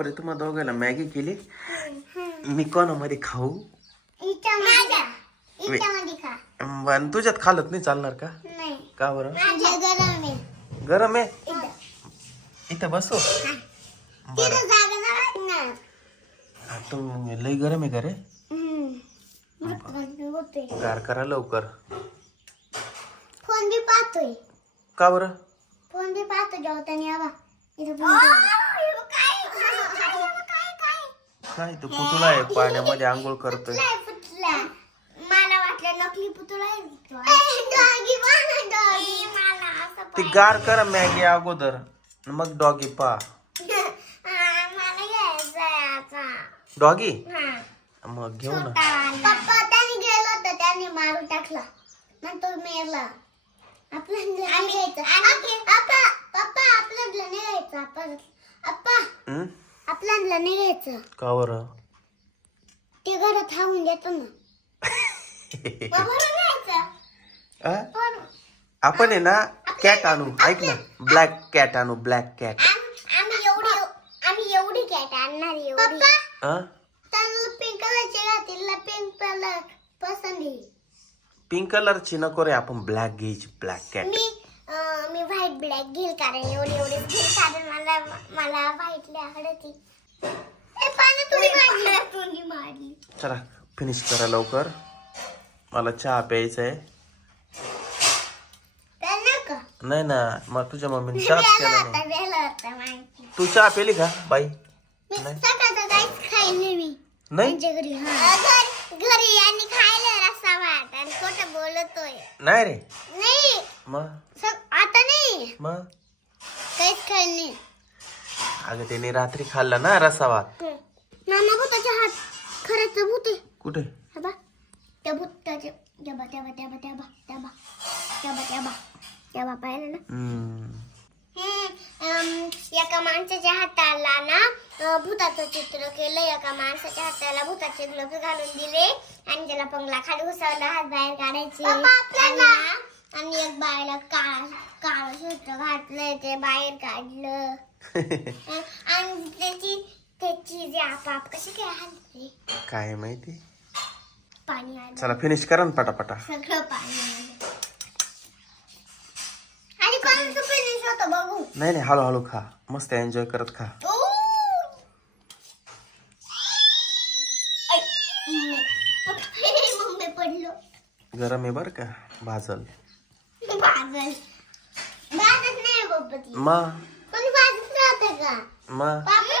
बापरे तुम्हा दोघांना मॅगी केली. मी कोणामध्ये खाऊ? पण तुझ्यात खालत नाही चालणार का? नाही. का बरं? गरम आहे. गरम आहे? इथं. बसो? बरं. तिथं जागा नाही ना हा, तू लई गरम आहे का रे. गार करा लवकर. फोन बी पाहतोय. का बरं? फोन बी पाहतो जेवताना आबा इथं फोन काय तू पुतळा आहे पाण्यामध्ये आंघोळ करतोय. फुटला मला वाटलं नकली पुतळा आहे. Doggy doggy? मला असं ती गार करा मॅगी अगोदर. मग डॉगी पा. मला घ्यायचं आता. डॉगी? हा. मग घेऊ ना. पप्पा त्याने गेलो होतं त्याने मारून टाकला. नंतर मेला. आपलं नाही घ्यायचं. पप्पा पप्पा आपल्याला नाही घ्यायचं. आपण पप्पा हं? आपल्याला नाही घ्यायचं का बरं? ते घरात थांबून देतो ना. बाबा घ्यायचं आ? पण आपण आहे ना कॅट आणू. ऐक ना. ब्लॅक कॅट आणू ब्लॅक कॅट आम- आम्ही एवढी आम्ही एवढी कॅट आणणार एवढी. हा त्यांना पिंक कलरचे घातील पिंक कलर पसंत पिंक कलरची नको रे आपण ब्लॅक घ्यायची ब्लॅक कॅट मी अं, मी व्हाईट ब्लॅक घेईल कारण एवढी एवढी घेईल कारण मला मला व्हाईट आवडते. चला फिनिश करा लवकर. मला चहा प्यायचा आहे. नाही ना मग तुझ्या मम्मीने चहा केला नाही. तू चहा पेली का बाई? नाही. नाही? रे. नाही. मग? अगं त्याने रात्री खाल्ला ना रसावा मामा हात खरंच भूत आहे. कुठे? हा बा. त्या भूताचे तेव्हा तेव्हा तेव्हा तेव्हा तेव्हा तेव्हा पाहिलं ना? हम्म. हम्म, अम, एका माणसाच्या हाताला ना अ, भूताचं चित्र केलं. एका माणसाच्या हाताला भूताचे ग्लोव्ह घालून दिले. आणि त्याला पंगला खाली घुसवला हात बाहेर काढायचे. आणि ना- आणि एक बायला काळ काळ सूत्र घातलंय ते बाहेर काढलं. आणि त्याची आपाप काय हलते? काय माहिती? पाणी आलं चला फिनिश करा ना पटापटा. सगळं पाणी आलं आणि कोणाचं फिनिश होतं बघू? नाही नाही हळूहळू खा. मस्त एन्जॉय करत खा. ओ! ऐ, मम्मी. मम्मी पडलो. गरम आहे बरं का? भाजल. बाजल बाजत नाही बाबा ती. मा. कोणी बाजत राहते का? मा. पापा